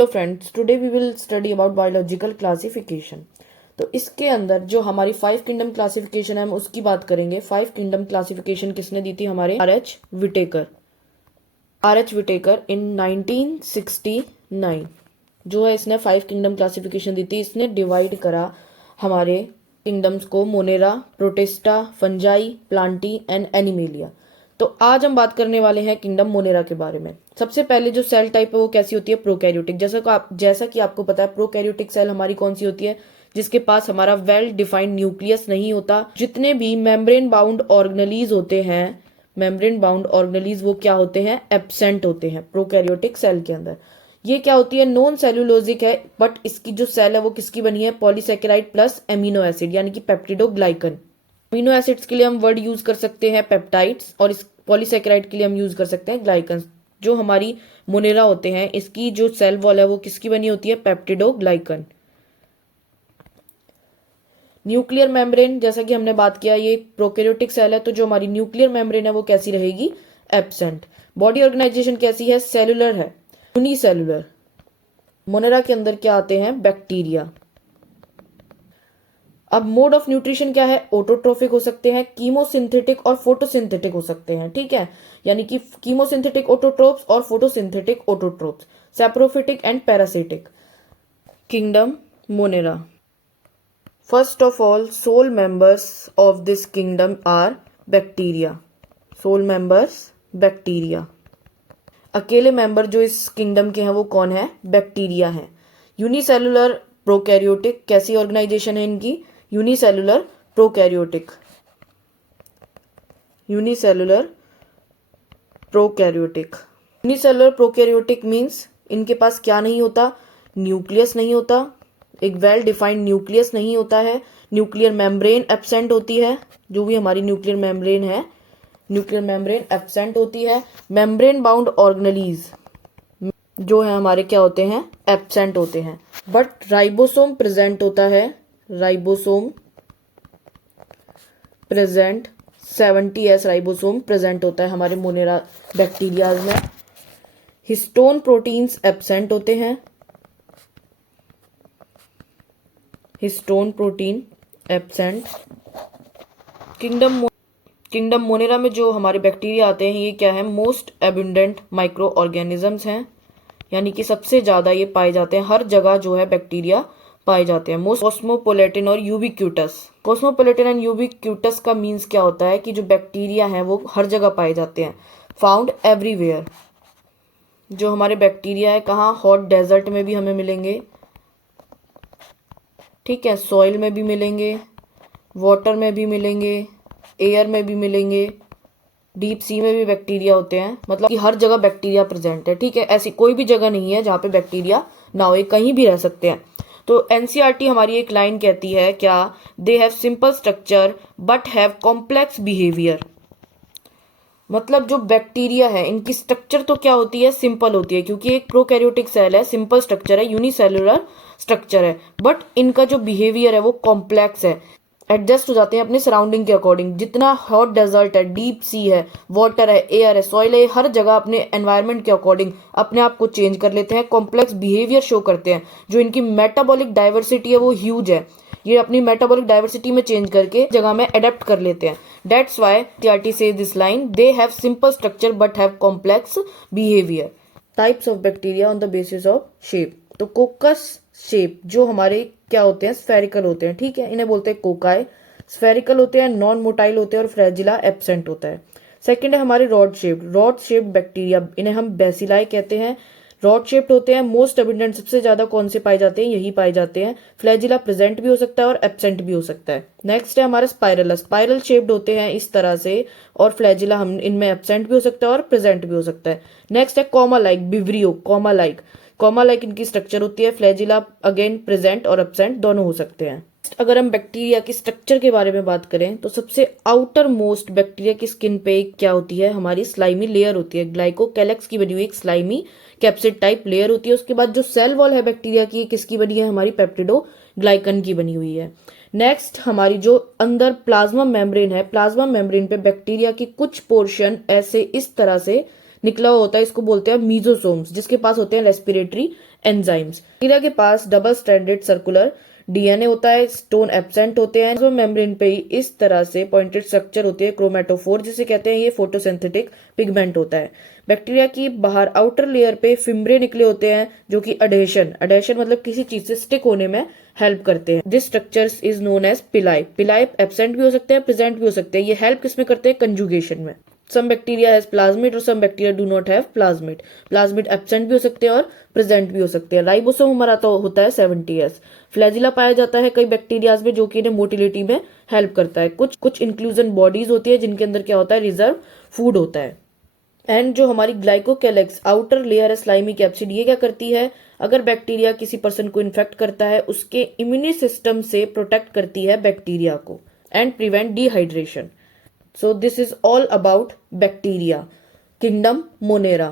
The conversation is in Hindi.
Hello friends, today we will study about biological classification. तो इसके अंदर जो हमारी 5 किंगडम क्लासिफिकेशन है हम उसकी बात करेंगे। 5 किंगडम क्लासिफिकेशन किसने दी थी? हमारे आर एच विटेकर इन 1969 जो है इसने 5 किंगडम क्लासिफिकेशन दी थी। इसने डिवाइड करा हमारे किंगडम्स को Monera, protista, fungi, Plantae and animalia. तो आज हम बात करने वाले हैं किंगडम मोनेरा के बारे में। सबसे पहले जो सेल टाइप है वो कैसी होती है? प्रोकैरियोटिक। जैसा कि आपको पता है प्रोकैरियोटिक सेल हमारी कौन सी होती है? जिसके पास हमारा वेल डिफाइंड न्यूक्लियस नहीं होता। जितने भी मेम्ब्रेन बाउंड ऑर्गेनेलीज होते हैं, मेम्ब्रेन बाउंड ऑर्गेनेलीज वो क्या होते हैं? एब्सेंट होते हैं प्रोकैरियोटिक सेल के अंदर। ये क्या होती है? नॉन सेल्यूलोजिक है, बट इसकी जो सेल है वो किसकी बनी है? पॉलीसेकेराइड प्लस एमिनो एसिड यानी कि पेप्टिडोग्लाइकन। अमीनो एसिड्स के लिए हम वर्ड यूज कर सकते हैं पेप्टाइड्स, और इस पॉलीसेकेराइड के लिए हम यूज कर सकते हैं ग्लाइकन्स। जो हमारी मोनेरा होते हैं इसकी जो सेल वॉल है वो किसकी बनी होती है? पेप्टिडोग्लाइकन। न्यूक्लियर मेम्ब्रेन, जैसा कि हमने बात किया ये प्रोकैरियोटिक सेल है, तो जो हमारी न्यूक्लियर मेम्ब्रेन है वो कैसी रहेगी? एब्सेंट। बॉडी ऑर्गेनाइजेशन कैसी है? सेलुलर है, यूनिसेलुलर। मोनेरा के अंदर क्या आते हैं? बैक्टीरिया। अब मोड ऑफ न्यूट्रिशन क्या है? ऑटोट्रोफिक हो सकते हैं, कीमोसिंथेटिक और फोटोसिंथेटिक हो सकते हैं। ठीक है, यानी कि कीमोसिंथेटिक ऑटोट्रोप्स और photosynthetic autotrophs, saprophytic and parasitic. Kingdom monera. First of all, sole members of this kingdom are bacteria. Sole members bacteria. अकेले मेंबर जो इस किंगडम के हैं वो कौन है? बैक्टीरिया है। यूनिसेलुलर प्रोकैरियोटिक, कैसी ऑर्गेनाइजेशन है इनकी? Unicellular prokaryotic. Unicellular prokaryotic. Unicellular prokaryotic means इनके पास क्या नहीं होता? न्यूक्लियस नहीं होता, एक वेल डिफाइंड न्यूक्लियस नहीं होता है। न्यूक्लियर मेम्ब्रेन एब्सेंट होती है, जो भी हमारी न्यूक्लियर मेम्ब्रेन है, न्यूक्लियर मेम्ब्रेन एब्सेंट होती है। मेम्ब्रेन बाउंड ऑर्गेनेलीज जो है हमारे क्या होते हैं? एब्सेंट होते हैं। बट राइबोसोम प्रेजेंट होता है। Ribosome present, 70S ribosome present होता है हमारे मोनेरा बैक्टीरियाज में। हिस्टोन प्रोटीन्स एब्सेंट होते हैं। Histone protein absent. Kingdom Monera में जो हमारे बैक्टीरिया आते हैं ये क्या है? मोस्ट एबुंडेंट माइक्रो ऑर्गेनिजम्स हैं, यानी कि सबसे ज्यादा ये पाए जाते हैं। हर जगह जो है बैक्टीरिया पाए जाते हैं। मोस्ट कॉस्मोपोलिटन और यूबिक्यूटस। कॉस्मोपोलिटन एंड यूबिक्यूटस का मीन्स क्या होता है? कि जो बैक्टीरिया हैं वो हर जगह पाए जाते हैं, फाउंड एवरीवेयर। जो हमारे बैक्टीरिया है कहाँ? हॉट डेजर्ट में भी हमें मिलेंगे, ठीक है, सॉइल में भी मिलेंगे, वाटर में भी मिलेंगे, एयर में भी मिलेंगे, डीप सी में भी बैक्टीरिया होते हैं। मतलब कि हर जगह बैक्टीरिया प्रेजेंट है। ठीक है, ऐसी कोई भी जगह नहीं है जहाँ पे बैक्टीरिया ना हो, कहीं भी रह सकते हैं। तो एनसीईआरटी हमारी एक लाइन कहती है क्या? They have simple structure but have complex behaviour. मतलब जो बैक्टीरिया है इनकी स्ट्रक्चर तो क्या होती है? सिंपल होती है, क्योंकि एक प्रोकैरियोटिक सेल है, सिंपल स्ट्रक्चर है, यूनिसेलुलर स्ट्रक्चर है, बट इनका जो बिहेवियर है वो कॉम्प्लेक्स है। एडजस्ट हो जाते हैं अपने सराउंडिंग के अकॉर्डिंग। जितना हॉट डेजर्ट है, डीप सी है, वाटर है, एयर है, सॉइल है, हर जगह अपने एनवायरनमेंट के अकॉर्डिंग अपने आप को चेंज कर लेते हैं, कॉम्प्लेक्स बिहेवियर शो करते हैं। जो इनकी मेटाबॉलिक डाइवर्सिटी है वो ह्यूज है। ये अपनी मेटाबॉलिक डाइवर्सिटी में चेंज करके जगह में अडेप्ट कर लेते हैं। दैट्स व्हाई टीआरटी से this line, they have simple structure but have complex behaviour. Types of bacteria on the basis of shape. तो कोकस शेप जो हमारे क्या होते हैं? स्फेरिकल होते हैं। ठीक है, इन्हें बोलते हैं कोकाई। स्फेरिकल होते हैं, नॉन मोटाइल होते हैं और फ्रेजिला एब्सेंट होता है। सेकंड है हमारे rod shaped. Rod shaped bacteria, इन्हें हम बेसिलाई कहते हैं। रॉड शेप्ड होते हैं, मोस्ट एबिडेंट सबसे ज्यादा कौन से पाए जाते हैं? यही पाए जाते हैं। फ्लैजिला प्रेजेंट भी हो सकता है और एब्सेंट भी हो सकता है। नेक्स्ट है हमारा स्पाइरल। स्पाइरल शेप्ड होते हैं इस तरह से, और फ्लैजिला हम इनमें एब्सेंट भी हो सकता है और प्रेजेंट भी हो सकता है। नेक्स्ट है comma like, vibrio, comma like. Comma like इनकी स्ट्रक्चर होती है। फ्लैजिला अगेन प्रेजेंट और एब्सेंट दोनों हो सकते हैं। अगर हम बैक्टीरिया की स्ट्रक्चर के बारे में बात करें तो सबसे आउटर मोस्ट बैक्टीरिया की स्किन पे क्या होती है? हमारी स्लाइमी लेयर होती है। ग्लाइकोकैलेक्स की बनी हुई एक स्लाइमी कैप्सिड टाइप लेयर होती है। उसके बाद जो सेल वॉल है बैक्टीरिया की किसकी बनी है? हमारी पेप्टिडोग्लाइकन की बनी हुई है। नेक्स्ट हमारी जो अंदर प्लाज्मा मेम्ब्रेन है, प्लाज्मा मेम्ब्रेन पे बैक्टीरिया की कुछ पोर्शन ऐसे इस तरह से निकला होता है, इसको बोलते हैं मीजोसोम्स, जिसके पास होते हैं रेस्पिरेटरी एंजाइम्स। बैक्टीरिया के पास डबल स्ट्रैंडेड सर्कुलर डीएनए होता है, स्टोन एब्सेंट होते हैं, जो मेम्ब्रेन पे ही इस तरह से पॉइंटेड स्ट्रक्चर होती है, क्रोमेटोफोर जिसे कहते हैं, ये फोटोसिंथेटिक पिगमेंट होता है। बैक्टीरिया की बाहर आउटर लेयर पे फिम्ब्रे निकले होते हैं जो कि अडेशन मतलब किसी चीज से स्टिक होने में हेल्प करते हैं। This structure is known as pili. Pili absent भी हो सकते हैं, प्रेजेंट भी हो सकते हैं। ये हेल्प किसमें करते हैं? कंजुगेशन में। सम बैक्टीरिया हैज प्लाज्मिड और some bacteria do not have plasmid. Plasmid absent भी हो सकते हैं और प्रेजेंट भी हो सकते हैं। राइबोसोम हमारा तो होता है 70s। फ्लैजिला पाया जाता है कई बैक्टीरियाज में जो कि इन्हें मोटिलिटी में हेल्प करता है। कुछ इंक्लूजन बॉडीज होती है जिनके अंदर क्या होता है? रिजर्व फूड होता है। एंड जो हमारी ग्लाइकोकेलेक्स आउटर लेयर है स्लाइमी कैप्सिड, ये क्या करती है? अगर बैक्टीरिया किसी पर्सन को इन्फेक्ट करता है उसके इम्यूनी सिस्टम से प्रोटेक्ट करती है बैक्टीरिया को and prevent dehydration. So this is all about bacteria, kingdom Monera.